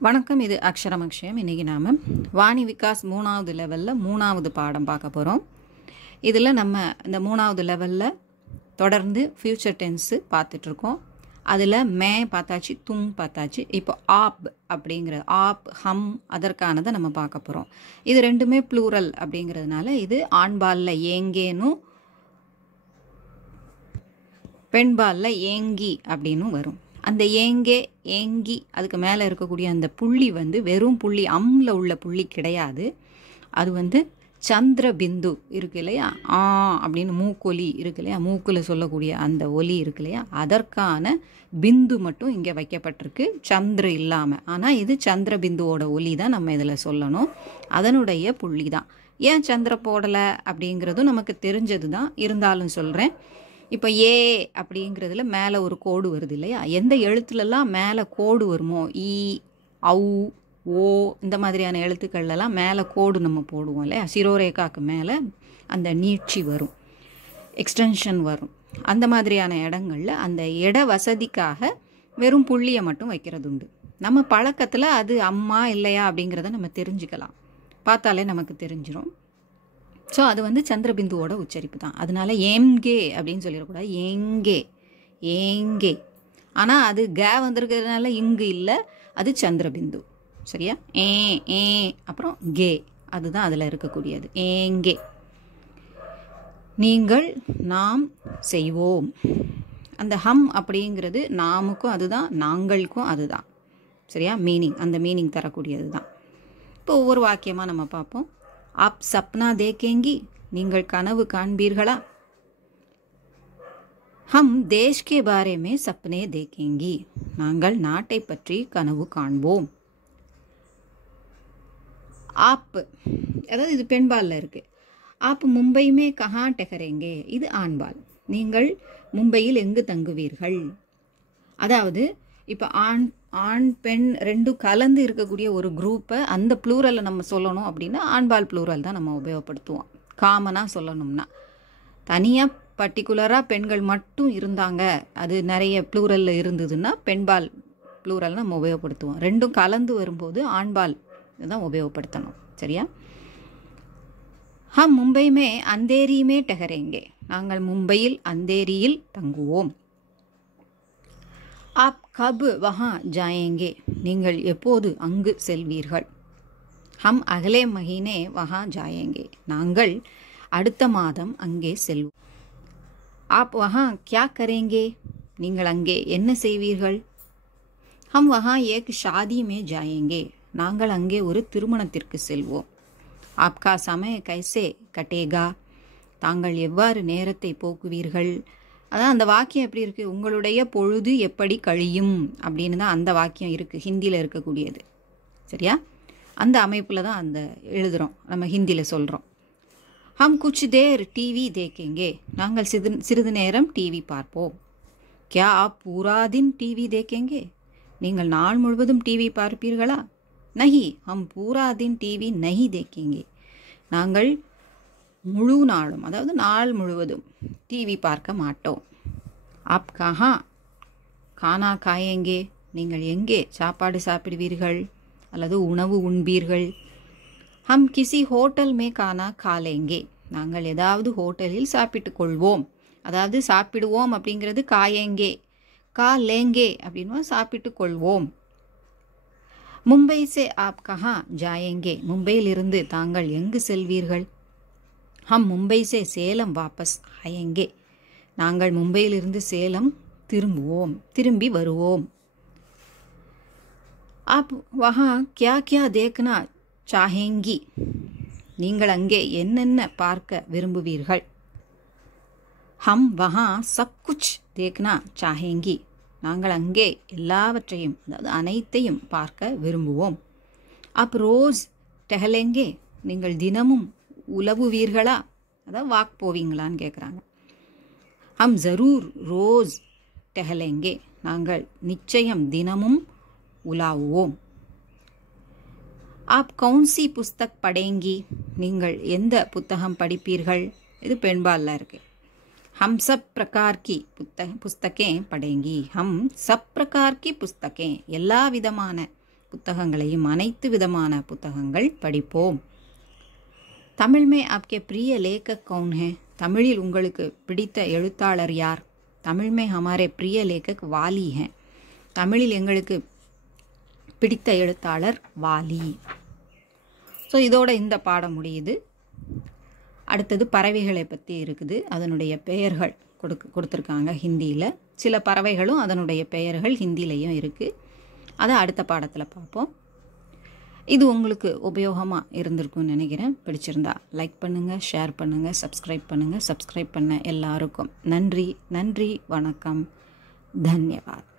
வணக்கம். இது அக்ஷரம் அக்ஷயம். இன்றைக்கி நாம் வாணி விகாஸ் 3வது லெவலில் 3வது பாடம் பார்க்க போகிறோம். இதில் நம்ம இந்த 3வது லெவலில் தொடர்ந்து ஃப்யூச்சர் டென்ஸு பார்த்துட்ருக்கோம். அதில் மே பார்த்தாச்சு, தும் பார்த்தாச்சு. இப்போ ஆப் அப்படிங்கிற ஆப், ஹம் அதற்கானதை நம்ம பார்க்க போகிறோம். இது ரெண்டுமே ப்ளூரல் அப்படிங்கிறதுனால இது ஆண்பாலில் ஏங்கேனும் பெண்பாலில் ஏங்கி அப்படின்னும் வரும். அந்த ஏங்கே, ஏங்கி அதுக்கு மேலே இருக்கக்கூடிய அந்த புள்ளி வெறும் புள்ளி, அம்மில் உள்ள புள்ளி கிடையாது. அது சந்திர பிந்து இருக்கு இல்லையா, ஆ அப்படின்னு மூக்கொலி இருக்கு இல்லையா, மூக்கில் சொல்லக்கூடிய அந்த ஒலி இருக்கு இல்லையா, அதற்கான பிந்து மட்டும் இங்கே வைக்கப்பட்டிருக்கு, சந்திர இல்லாமல். ஆனால் இது சந்திர பிந்துவோட ஒலி தான் நம்ம இதில் சொல்லணும், அதனுடைய புள்ளி தான். ஏன் சந்திர போடலை அப்படிங்கிறதும் நமக்கு தெரிஞ்சது தான், இருந்தாலும் சொல்கிறேன். இப்போ ஏ அப்படிங்கிறதுல மேலே ஒரு கோடு வருது இல்லையா, எந்த எழுத்துலலாம் மேலே கோடு வருமோ, ஈ, ஔ, ஓ இந்த மாதிரியான எழுத்துக்கள்லாம் மேலே கோடு நம்ம போடுவோம் இல்லையா, சிரோரேகாக்கு மேலே அந்த நீட்சி வரும், எக்ஸ்டென்ஷன் வரும். அந்த மாதிரியான இடங்களில் அந்த இட வசதிக்காக வெறும் புள்ளியை மட்டும் வைக்கிறது உண்டு. நம்ம பழக்கத்தில் அது அம்மா இல்லையா அப்படிங்கிறத நம்ம தெரிஞ்சுக்கலாம், பார்த்தாலே நமக்கு தெரிஞ்சிடும். ஸோ அது சந்திரபிந்துவோட உச்சரிப்பு தான். அதனால ஏம்கே அப்படின்னு சொல்லிடக்கூடாது, ஏங்கே, ஏங்கே. ஆனால் அது கே வந்திருக்கிறதுனால இங்கு இல்லை, அது சந்திரபிந்து. சரியா? ஏ, ஏ, அப்புறம் கே, அதுதான் அதில் இருக்கக்கூடியது, ஏங்கே. நீங்கள், நாம், செய்வோம். அந்த ஹம் அப்படிங்கிறது நாமுக்கும் அதுதான், நாங்களுக்கும் அதுதான். சரியா? மீனிங், அந்த மீனிங் தரக்கூடியது தான். இப்போ ஒவ்வொரு வாக்கியமாக நம்ம பார்ப்போம். ஆப் சப்னா தேக்கேங்கி, நீங்கள் கனவு காண்பீர்களா? ஹம் தேஷ் கே பாரே மே சப்னே தேக்கேங்கி, நாங்கள் நாட்டை பற்றி கனவு காண்போம். ஆப், அதாவது இது பெண்பாலில் இருக்குது. ஆப் மும்பை மே கஹா டெகரேங்கே, இது ஆண்பால். நீங்கள் மும்பையில் எங்கு தங்குவீர்கள்? அதாவது இப்போ ஆண் பெண் ரெண்டும் கலந்து இருக்கக்கூடிய ஒரு குரூப்பை அந்த ப்ளூரலை நம்ம சொல்லணும் அப்படின்னா ஆண்பால் ப்ளூரல் தான் நம்ம உபயோகப்படுத்துவோம். காமனாக சொல்லணும்னா, தனியாக பர்டிகுலராக பெண்கள் மட்டும் இருந்தாங்க, அது நிறைய ப்ளூரலில் இருந்ததுன்னா பெண்பால் ப்ளூரல் நம்ம உபயோகப்படுத்துவோம். ரெண்டும் கலந்து வரும்போது ஆண்பால் தான் உபயோகப்படுத்தணும். சரியா? ஹம் மும்பை மே அந்தேரி மே டெகரேங்கே, நாங்கள் மும்பையில் அந்தேரியில் தங்குவோம். ஆப் கப் வஹா ஜாயேங்கே, நீங்கள் எப்போது அங்கு செல்வீர்கள்? ஹம் அகலே மஹீனே வஹா ஜாயேங்கே, நாங்கள் அடுத்த மாதம் அங்கே செல்வோம். ஆப் வஹா கியா கரேங்கே, நீங்கள் அங்கே என்ன செய்வீர்கள்? ஹம் வஹா ஏக் ஷாதி மே ஜாயேங்கே, நாங்கள் அங்கே ஒரு திருமணத்திற்கு செல்வோம். ஆப்கா சமய கைசே கட்டேகா, தாங்கள் எவ்வாறு நேரத்தை போக்குவீர்கள்? அதான் அந்த வாக்கியம் எப்படி இருக்குது, உங்களுடைய பொழுது எப்படி கழியும் அப்படின்னு தான் அந்த வாக்கியம் இருக்குது, ஹிந்தியில் இருக்கக்கூடியது. சரியா? அந்த அமைப்பில் தான் அந்த எழுதுகிறோம், நம்ம ஹிந்தியில் சொல்கிறோம். ஹம் குச் தேர் டிவி தேக்கேங்கே, நாங்கள் சிறிது நேரம் டிவி பார்ப்போம். கியா ஆப் பூரா தின் டிவி தேக்கேங்கே, நீங்கள் நாள் முழுவதும் டிவி பார்ப்பீர்களா? நஹி, ஹம் பூரா தின் டிவி நஹி தேக்கேங்கே, நாங்கள் முழு நாளும், அதாவது நாள் முழுவதும் டிவி பார்க்க மாட்டோம். ஆப் கஹா கானா காயேங்கே, நீங்கள் எங்கே சாப்பாடு சாப்பிடுவீர்கள் அல்லது உணவு உண்பீர்கள்? ஹம் கிசி ஹோட்டல் மே கானா காலேங்கே, நாங்கள் ஏதாவது ஹோட்டலில் சாப்பிட்டு கொள்வோம். அதாவது சாப்பிடுவோம் அப்படிங்கிறது காயேங்கே, காலேங்கே அப்படின்னா சாப்பிட்டு கொள்வோம். மும்பை சே ஆப் கஹா ஜாயேங்கே, மும்பையிலிருந்து தாங்கள் எங்கு செல்வீர்கள்? ஹம் மும்பை சே சேலம் வாபஸ் ஆயேங்கே, நாங்கள் மும்பையிலிருந்து சேலம் திரும்பி வருவோம். ஆப் வஹா கியா கியா தேக்னா சாஹேங்கி, நீங்கள் அங்கே என்னென்ன பார்க்க விரும்புவீர்கள்? ஹம் வஹா சப் குச் தேக்னா சாஹேங்கி, நாங்கள் அங்கே எல்லாவற்றையும், அதாவது அனைத்தையும் பார்க்க விரும்புவோம். ஆப் ரோஸ் டெஹலேங்கே, நீங்கள் தினமும் உலவுவீர்களா? அதாவது வாக் போவீங்களான்னு கேட்குறாங்க. ஹம் ஜரூர் ரோஸ் டெஹலேங்கே, நாங்கள் நிச்சயம் தினமும் உலாவுவோம். ஆப் கவுன்சி புஸ்தக் படேங்கி, நீங்கள் எந்த புத்தகம் படிப்பீர்கள்? இது பெண்பாலில் இருக்கு. ஹம் சப் பிரகார் கி புஸ்தகே படேங்கி, ஹம் சப் பிரகார் கி புஸ்தகே, எல்லா விதமான புத்தகங்களையும் அனைத்து விதமான புத்தகங்கள் படிப்போம். தமிழ் में आपके प्रिय लेखक कौन है? தமிழில் உங்களுக்கு பிடித்த எழுத்தாளர் யார்? தமிழ் में हमारे प्रिय लेखक वाली हैं. தமிழில் எங்களுக்கு பிடித்த எழுத்தாளர் வாலி. ஸோ இதோட இந்த பாடம் முடியுது. அடுத்தது பறவைகளை பற்றி இருக்குது. அதனுடைய பெயர்கள் கொடுத்துருக்காங்க ஹிந்தியில். சில பறவைகளும் அதனுடைய பெயர்கள் ஹிந்திலையும் இருக்குது. அதை அடுத்த பாடத்தில் பார்ப்போம். இது உங்களுக்கு உபயோகமாக இருந்திருக்கும்னு நினைக்கிறேன். பிடிச்சிருந்தா லைக் பண்ணுங்கள், ஷேர் பண்ணுங்கள், சப்ஸ்கிரைப் பண்ணுங்கள். சப்ஸ்கிரைப் பண்ண எல்லாருக்கும் நன்றி. நன்றி, வணக்கம், தன்யவாத்.